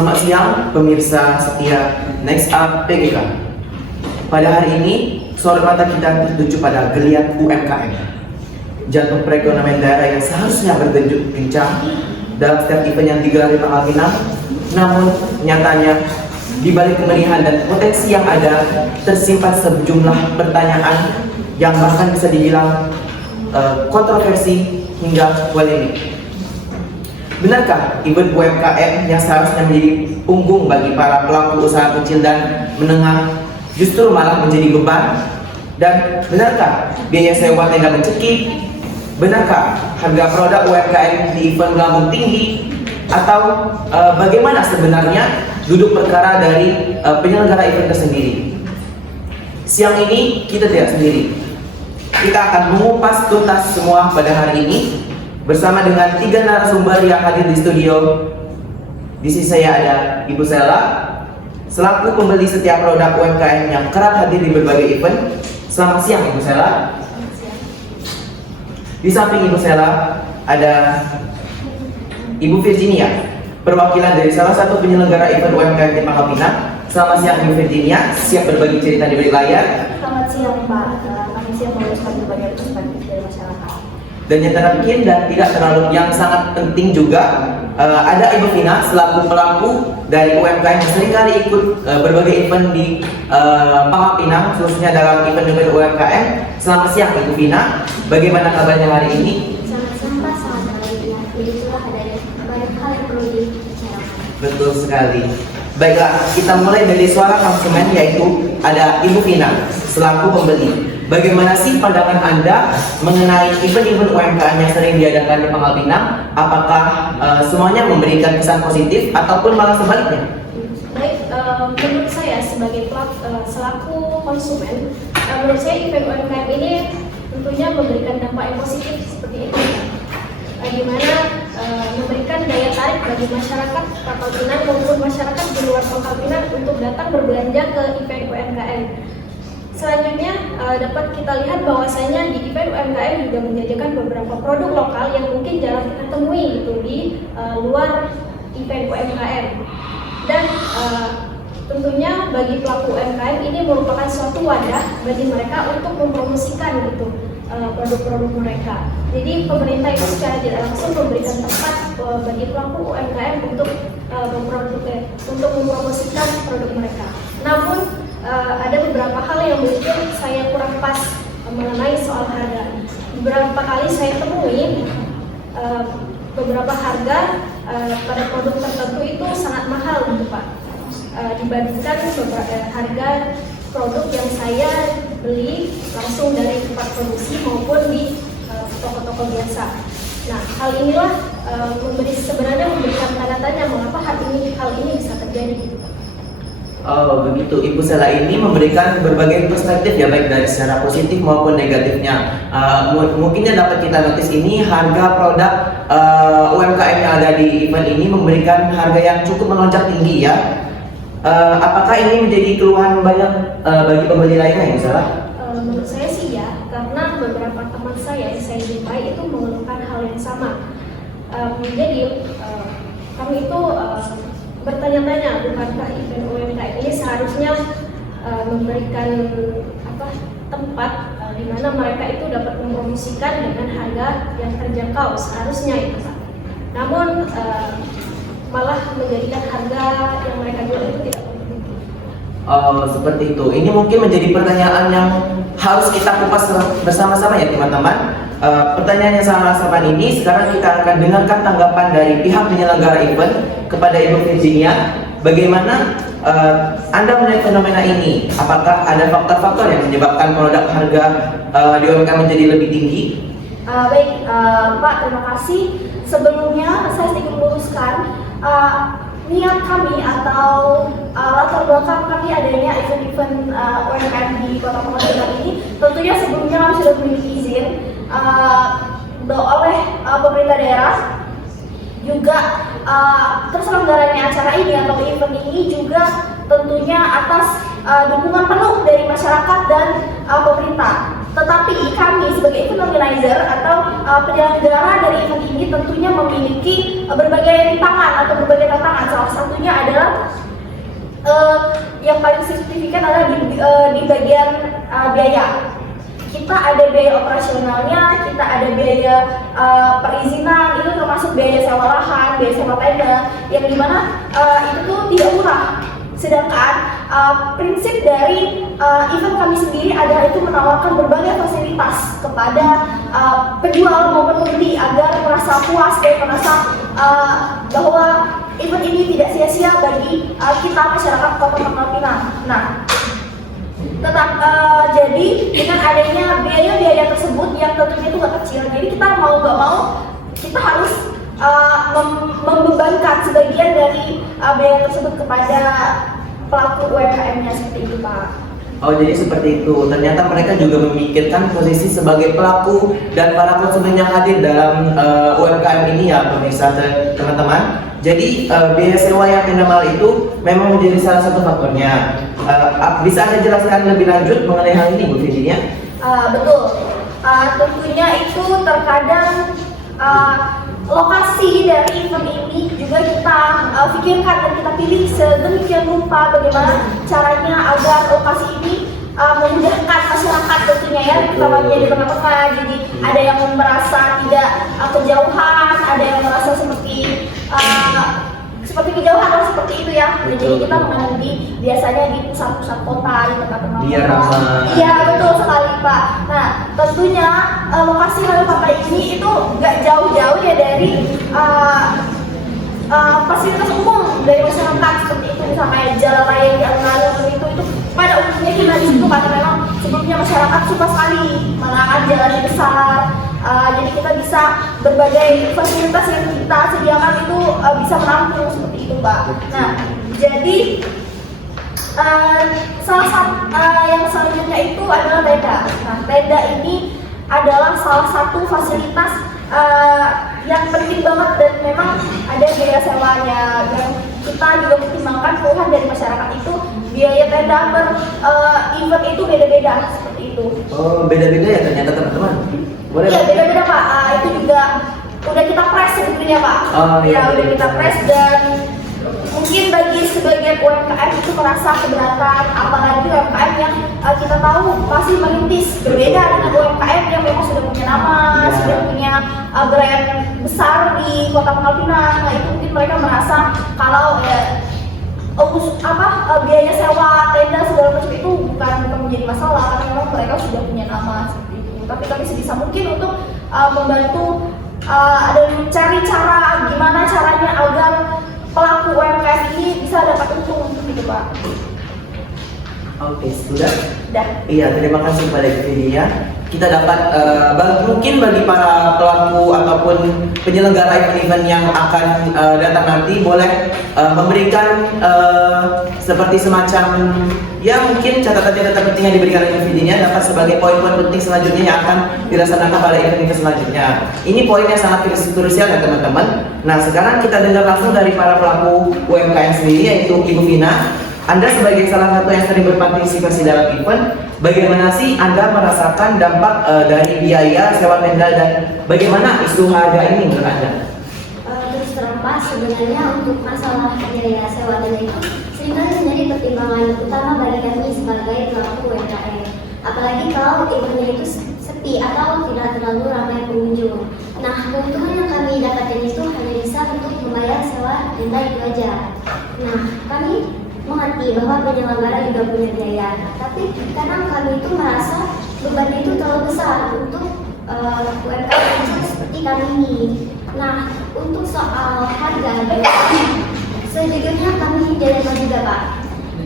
Selamat siang pemirsa setia Next Up PGK. Pada hari ini, sorot mata kita tertuju pada geliat UMKM, jantung perekonomian daerah yang seharusnya berdenyut kencang dalam setiap event yang digelar di Pangkal Pinang. Namun, nyatanya di balik kemeriahan dan potensi yang ada tersimpan sejumlah pertanyaan yang bahkan bisa dibilang kontroversi hingga polemik. Benarkah event UMKM yang seharusnya menjadi punggung bagi para pelaku usaha kecil dan menengah justru malah menjadi beban? Dan benarkah biaya sewa tenda mencekik? Benarkah harga produk UMKM di event melambung tinggi? Atau bagaimana sebenarnya duduk perkara dari penyelenggara event tersendiri? Siang ini kita tidak sendiri. Kita akan mengupas tuntas semua pada hari ini bersama dengan 3 narasumber yang hadir di studio. Di sisi saya ada Ibu Sela, selaku pembeli setiap produk UMKM yang kerap hadir di berbagai event. Selamat siang Ibu Sela. Di samping Ibu Sela ada Ibu Virginia, perwakilan dari salah satu penyelenggara event UMKM di Pangkal Pinang. Selamat siang Ibu Virginia, siap berbagi cerita di balik layar. Selamat siang Pak, kami siap meluruskan berbagai perspektif dari masyarakat. Dan yang terakhir dan tidak terlalu yang sangat penting juga, ada Ibu Vina selaku pelaku dari UMKM yang seringkali ikut berbagai event di Pangkal Pinang, khususnya dalam event-event UMKM. Selamat siang Ibu Vina, bagaimana kabarnya hari ini? Selamat siang Pak, selamat hari. Begitulah adanya banyak hal yang perlu dibicarakan. Betul sekali. Baiklah, kita mulai dari suara konsumen, yaitu ada Ibu Vina selaku pembeli. Bagaimana sih pandangan Anda mengenai event-event UMKM yang sering diadakan di Pangkal Pinang? Apakah semuanya memberikan kesan positif ataupun malah sebaliknya? Baik, menurut saya sebagai selaku konsumen, menurut saya event UMKM ini tentunya memberikan dampak yang positif seperti itu. Di mana memberikan daya tarik bagi masyarakat Pangkal Pinang maupun masyarakat di luar Pangkal Pinang untuk datang berbelanja ke event UMKM. Selanjutnya dapat kita lihat bahwasanya di event UMKM juga menjajakan beberapa produk lokal yang mungkin jarang kita temui gitu di luar event UMKM. Dan tentunya bagi pelaku UMKM ini merupakan suatu wadah bagi mereka untuk mempromosikan gitu produk-produk mereka. Jadi pemerintah itu secara tidak langsung memberikan tempat bagi pelaku UMKM untuk mempromosikan produk mereka. Namun ada beberapa hal yang mungkin saya kurang pas mengenai soal harga. Beberapa kali saya temui beberapa harga pada produk tertentu itu sangat mahal gitu Pak, dibandingkan harga produk yang saya beli langsung dari tempat produksi maupun di toko-toko biasa. Nah, hal inilah sebenarnya memberikan tanda tanya mengapa hal ini bisa terjadi gitu Pak. Oh begitu, Ibu Sela ini memberikan berbagai perspektif ya, baik dari secara positif maupun negatifnya. Mungkin yang dapat kita notice ini harga produk UMKM yang ada di event ini memberikan harga yang cukup melonjak tinggi ya. Apakah ini menjadi keluhan banyak bagi pembeli lainnya Ibu Sela? Menurut saya sih ya, karena beberapa teman saya yang saya jumpai itu mengeluhkan hal yang sama. Jadi kami itu bertanya-tanya, bukankah event UMKM ini seharusnya memberikan tempat di mana mereka itu dapat mempromosikan dengan harga yang terjangkau seharusnya itu Pak. Namun malah menjadikan harga yang mereka jual itu tidak kompetitif. Seperti itu. Ini mungkin menjadi pertanyaan yang harus kita kupas bersama-sama ya teman-teman. Pertanyaan yang sama-sama ini sekarang kita akan dengarkan tanggapan dari pihak penyelenggara event kepada Ibu Virginia. Bagaimana Anda melihat fenomena ini? Apakah ada faktor-faktor yang menyebabkan produk harga di UMKM menjadi lebih tinggi? Baik, Pak, terima kasih. Sebelumnya saya sedikit meluruskan niat kami atau latar belakang kami adanya event-event UMKM di Kota Pangkal Pinang ini. Tentunya sebelumnya kami sudah memiliki izin oleh pemerintah daerah. Juga terselenggaranya acara ini atau event ini juga tentunya atas dukungan penuh dari masyarakat dan pemerintah. Tetapi kami sebagai event organizer atau penyelenggara dari event ini tentunya memiliki berbagai rintangan atau berbagai tantangan. Salah satunya adalah yang paling signifikan adalah di bagian biaya. Kita ada biaya operasionalnya, kita ada biaya perizinan, itu termasuk biaya sewa lahan, biaya sewa tenda, yang dimana itu tuh tidak murah. Sedangkan prinsip dari event kami sendiri adalah itu menawarkan berbagai fasilitas kepada penjual maupun pembeli agar merasa puas dan merasa bahwa event ini tidak sia-sia bagi kita masyarakat Kota Pangkal Pinang. Nah, jadi dengan adanya biaya-biaya tersebut yang tentunya itu nggak kecil, jadi kita mau nggak mau kita harus membebankan sebagian dari biaya tersebut kepada pelaku UMKM-nya seperti itu, Pak. Oh, jadi seperti itu. Ternyata mereka juga memikirkan posisi sebagai pelaku dan para konsumen yang hadir dalam UMKM ini ya, pemirsa teman-teman. Jadi biaya sewa yang minimal itu memang menjadi salah satu faktornya. Bisa Anda jelaskan lebih lanjut mengenai hal ini, Bu Virginia? Betul. Tentunya itu terkadang lokasi dari event ini juga kita pikirkan dan kita pilih sedemikian rupa bagaimana caranya agar lokasi ini memudahkan masyarakat tentunya ya, utamanya di tengah-tengah. Jadi ada yang merasa tidak kejauhan, ada yang merasa seperti kejauhan lah, seperti itu ya. Jadi kita mengambil biasanya di pusat-pusat kota, di tengah-tengah Biar kota. ramah. Iya, betul sekali, Pak. Nah, tentunya lokasi wisata ini itu nggak jauh-jauh ya dari fasilitas umum dari masyarakat seperti itu, misalnya kayak jalan raya di alun-alun itu pada umumnya kita di situ karena memang sebelumnya masyarakat suka sekali menahan jalan yang besar. Jadi kita bisa berbagai fasilitas yang kita sediakan itu bisa menampung seperti itu, Pak. Nah, jadi salah satu yang selanjutnya itu adalah tenda. Nah, tenda ini adalah salah satu fasilitas yang penting banget dan memang ada biaya sewanya, dan kita juga pertimbangkan keluhan dari masyarakat itu biaya tenda per event itu beda-beda seperti itu. Oh, beda-beda ya ternyata teman-teman. Boleh? Iya, beda-beda, Pak. Itu juga udah kita press sebetulnya, Pak. Oh, iya. Ya, udah kita press, dan mungkin bagi sebagian UMKM itu merasa keberatan, apalagi UMKM yang kita tahu masih merintis, berbeda dengan UMKM yang memang sudah punya nama, Ya. sudah punya brand besar di Kota Pangkal Pinang. Nah, itu mungkin mereka merasa kalau biaya sewa tenda segala macam itu bukan menjadi masalah karena memang mereka sudah punya nama seperti itu. Tapi kami sebisa mungkin untuk membantu dan mencari cara gimana caranya agar pelaku UMKM ini bisa dapat untung gitu, Pak. Oke, sudah. Dah. Iya, terima kasih kepada Virginia. Kita dapat mungkin bagi para pelaku ataupun penyelenggara event yang akan datang nanti boleh memberikan seperti semacam ya mungkin catatan-catatan penting yang diberikan oleh Virginia dapat sebagai poin-poin penting selanjutnya yang akan dilaksanakan pada event selanjutnya. Ini poin yang sangat krusial ya teman-teman. Nah, sekarang kita dengar langsung dari para pelaku UMKM sendiri, yaitu Ibu Vina. Anda sebagai salah satu yang sering berpartisipasi dalam event, bagaimana sih Anda merasakan dampak dari biaya sewa tenda dan bagaimana isu harga ini menurut Anda? Terus terang Pak, sebenarnya untuk masalah biaya sewa tenda itu seringkali menjadi pertimbangan utama bagi kami sebagai pelaku UMKM. Apalagi kalau eventnya itu sepi atau tidak terlalu ramai pengunjung. Nah, keuntungan yang kami dapatkan itu hanya bisa untuk membayar sewa tenda itu aja. Nah, kami mengerti bahwa penyelenggara juga punya biaya, tapi kadang kami itu merasa beban itu terlalu besar untuk UMKM seperti kami ini. Nah, untuk soal harga, sejujurnya kami tidak juga, Pak.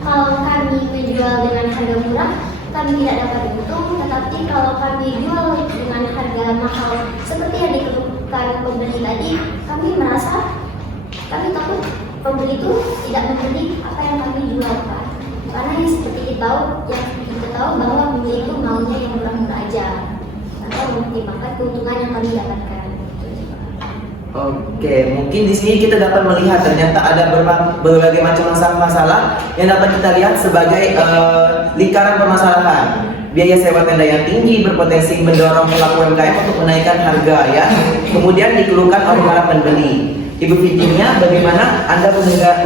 Kalau kami menjual dengan harga murah, kami tidak dapat untung, tetapi kalau kami jual dengan harga mahal seperti yang dikeluhkan pembeli tadi, kami merasa kami takut pembeli itu tidak membeli apa yang kami jual, Pak. Karena yang seperti kita tahu bahwa pembeli itu maunya yang murah-murah aja, tanpa mempertimbangkan keuntungan yang kami dapatkan. Oke, mungkin di sini kita dapat melihat ternyata ada berbagai macam masalah yang dapat kita lihat sebagai lingkaran permasalahan. biaya sewa tenda yang tinggi berpotensi mendorong pelaku UMKM untuk menaikkan harga ya. Kemudian dikeluhkan oleh para pembeli. Ibu Virginia, bagaimana Anda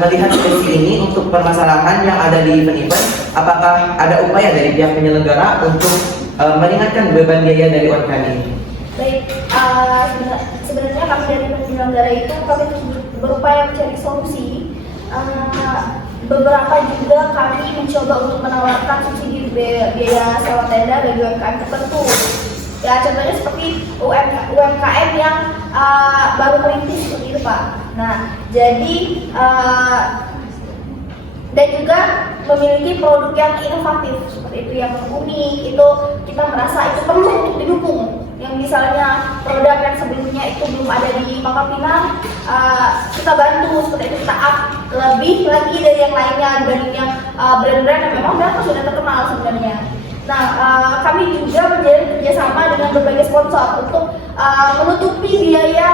melihat situasi ini untuk permasalahan yang ada di event-event? Apakah ada upaya dari pihak penyelenggara untuk meringankan beban biaya dari UMKM ini? Baik, sebenarnya kami dari penyelenggara itu kami terus berupaya mencari solusi. Beberapa juga kami mencoba untuk menawarkan subsidi biaya sewa tenda bagi UMKM tertentu. Ya contohnya seperti UMKM yang baru merintis seperti itu Pak. Nah jadi dan juga memiliki produk yang inovatif seperti itu yang unik, itu kita merasa itu perlu untuk didukung. Yang misalnya produk yang sebelumnya itu belum ada di Pangkal Pinang, kita bantu seperti itu, kita up lebih lagi dari yang lainnya dibanding yang brand-brand yang memang mereka sudah terkenal sebenarnya. Nah, kami juga menjalin kerjasama dengan berbagai sponsor untuk menutupi biaya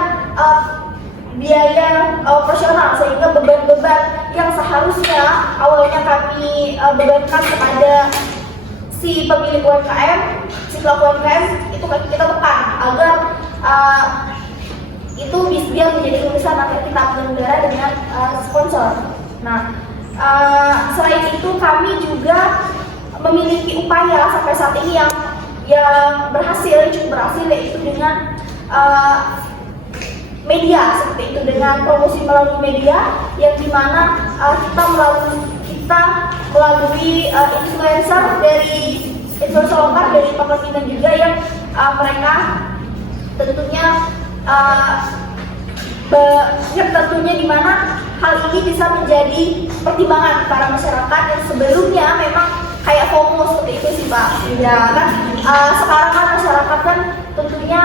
operasional, sehingga beban-beban yang seharusnya awalnya kami bebankan kepada si pemilik UMKM, si pelaku UMKM itu kita tekan agar itu bisa menjadi urusan antara kita penyelenggara dengan sponsor. Nah, selain itu kami juga memiliki upaya sampai saat ini yang cukup berhasil yaitu dengan media seperti itu, dengan promosi melalui media yang dimana kita melalui influencer lokal dari Pangkal Pinang juga yang mereka tentunya dimana hal ini bisa menjadi pertimbangan para masyarakat yang sebelumnya memang kayak FOMO seperti itu sih Pak. Ya kan sekarang kan masyarakat kan tentunya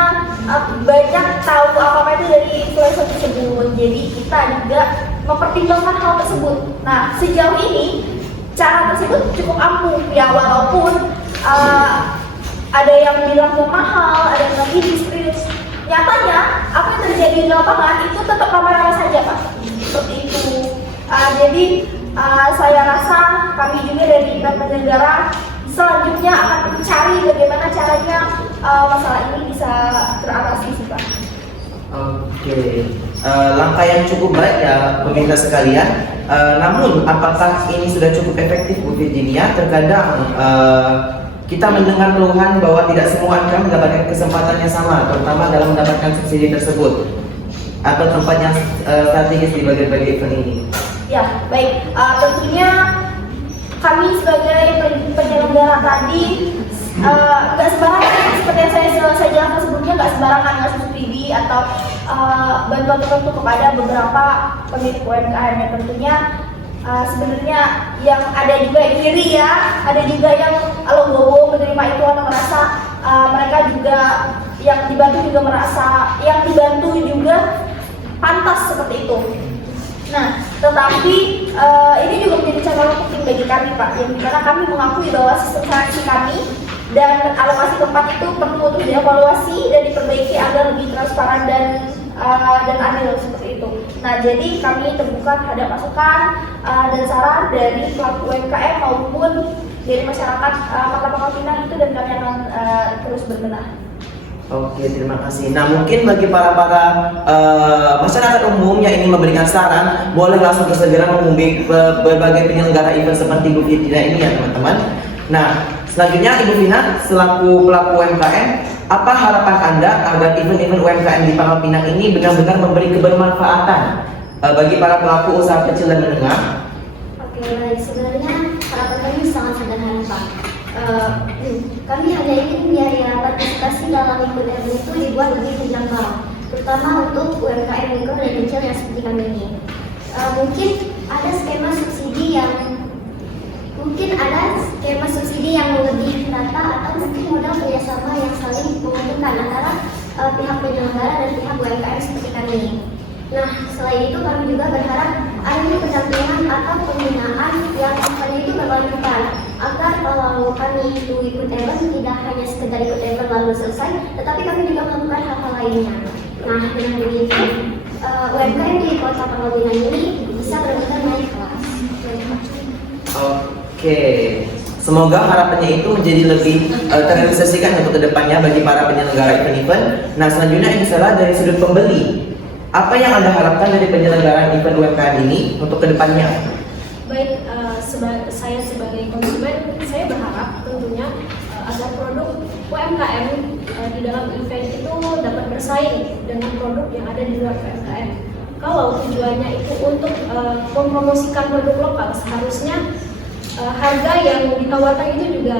banyak tahu apa itu dari influencer tersebut. Jadi kita juga mempertimbangkan hal tersebut. Nah sejauh ini cara tersebut cukup ampuh ya, walaupun ada yang bilang mahal, ada yang bilang ini serius. Nyatanya apa yang terjadi di lapangan itu tetap ramai-ramai saja Pak. Seperti itu. Jadi saya rasa kami juga dari penyelenggara selanjutnya akan mencari bagaimana caranya masalah ini bisa teratasi sih Pak. Oke, langkah yang cukup baik ya pemirsa sekalian. Namun apakah ini sudah cukup efektif Bu Virginia? Terkadang kita mendengar keluhan bahwa tidak semua UMKM mendapatkan kesempatan yang sama, terutama dalam mendapatkan subsidi tersebut atau tempat yang strategis di bagian-bagian event ini. Ya, baik. Tentunya kami sebagai penyelenggara tadi nggak sembarangan, seperti yang saya jelaskan sebelumnya, nggak sembarangan ngasih subsidi atau bantuan tertentu kepada beberapa pemilik UMKM yang tentunya sebenarnya yang ada juga yang iri ya, ada juga yang legowo menerima itu atau merasa mereka juga yang dibantu juga merasa yang dibantu juga pantas seperti itu. Nah, tetapi ini juga menjadi catatan penting bagi kami Pak, yang dimana kami mengakui bahwa sistem seleksi kami dan alokasi tempat itu perlu untuk dievaluasi dan diperbaiki agar lebih transparan dan adil seperti itu. Nah, jadi kami terbuka terhadap masukan dan saran dari pelaku UMKM maupun dari masyarakat Kota Pangkal Pinang itu, dan kami akan terus berbenah. Oke, terima kasih. Nah, mungkin bagi para masyarakat umum yang ingin memberikan saran, boleh langsung segera menghubungi berbagai penyelenggara event seperti Bu Virginia ini ya teman-teman. Nah, selanjutnya Ibu Vina selaku pelaku UMKM, apa harapan Anda agar event-event UMKM di Pangkal Pinang ini benar-benar memberi kebermanfaatan bagi para pelaku usaha kecil dan menengah? Oke, baik. Sebenarnya harapan kami sangat sederhana Pak. Kami hanya ingin biaya partisipasi dalam ikut event itu dibuat lebih terjangkau, terutama untuk UMKM mikro dan kecil yang seperti kami ini. Mungkin ada skema subsidi yang lebih rata, atau mungkin modal kerjasama yang saling menguntungkan antara pihak penyelenggara dan pihak UMKM seperti kami. Nah, selain itu kami juga berharap adanya pendampingan atau pembinaan yang sifatnya itu berlanjutan, agar kalau kami itu ikut event tidak hanya sekedar ikut event lalu selesai, tetapi kami juga melakukan hal-hal lainnya. Nah, dengan begitu UMKM di Kota Pangkal Pinang ini bisa benar-benar naik kelas. Oke, Semoga harapannya itu menjadi lebih terrealisasikan untuk kedepannya bagi para penyelenggara event-event. Nah, selanjutnya ini salah dari sudut pembeli. Apa yang Anda harapkan dari penyelenggaraan event UMKM ini untuk kedepannya? Baik, saya sebagai konsumen, saya berharap tentunya agar produk UMKM di dalam event itu dapat bersaing dengan produk yang ada di luar UMKM. Kalau tujuannya itu untuk mempromosikan produk lokal, seharusnya harga yang ditawarkan itu juga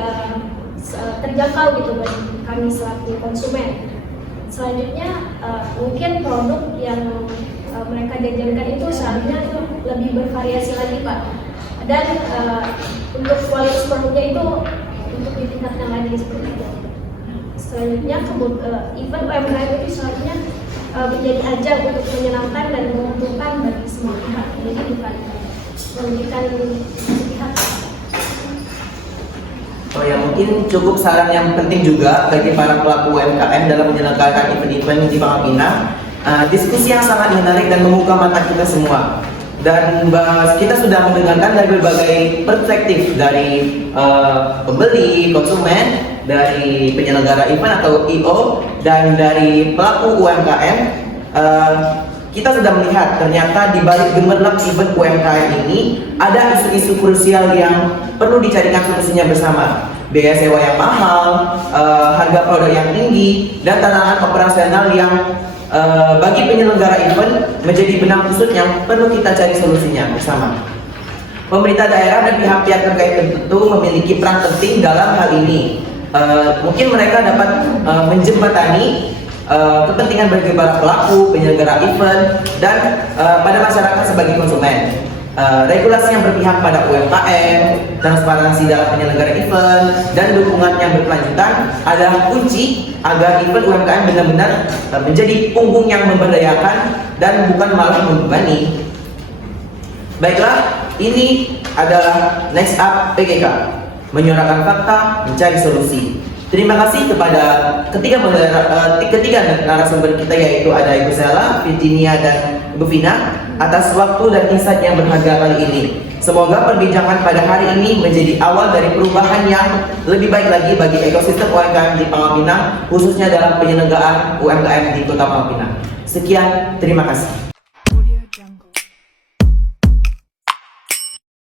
terjangkau gitu bagi kami selaku konsumen. Selanjutnya mungkin produk yang mereka jajankan itu seharusnya itu lebih bervariasi lagi Pak. Dan untuk kualitas produknya itu untuk ditingkatkan lagi seperti itu. Selanjutnya event UMKM itu seharusnya menjadi ajang untuk menyenangkan dan menguntungkan bagi semua pihak. Jadi bukan merugikan pihak. Oh ya, mungkin cukup saran yang penting juga bagi para pelaku UMKM dalam menyelenggarakan event-event di Pangkal Pinang. Diskusi yang sangat menarik dan membuka mata kita semua. Dan kita sudah mendengarkan dari berbagai perspektif dari pembeli, konsumen, dari penyelenggara event atau IO, dan dari pelaku UMKM. Kita sudah melihat ternyata di balik gemerlap event UMKM ini ada isu-isu krusial yang perlu dicarikan solusinya bersama. Biaya sewa yang mahal, harga produk yang tinggi, dan tantangan operasional yang bagi penyelenggara event menjadi benang kusut yang perlu kita cari solusinya bersama. Pemerintah daerah dan pihak-pihak terkait tentu memiliki peran penting dalam hal ini. Mungkin mereka dapat menjembatani kepentingan bagi para pelaku, penyelenggara event, dan pada masyarakat sebagai konsumen. Regulasi yang berpihak pada UMKM, transparansi dalam penyelenggara event, dan dukungan yang berkelanjutan adalah kunci agar event UMKM benar-benar menjadi punggung yang memberdayakan dan bukan malah membebani. Baiklah, ini adalah Next Up PGK, menyuarakan fakta, mencari solusi. Terima kasih kepada ketiga narasumber kita, yaitu ada Ibu Sela, Virginia, dan Ibu Vina atas waktu dan insight yang berharga kali ini. Semoga perbincangan pada hari ini menjadi awal dari perubahan yang lebih baik lagi bagi ekosistem UMKM di Pangkal Pinang, khususnya dalam penyelenggaraan UMKM di Kota Pangkal Pinang. Sekian, terima kasih.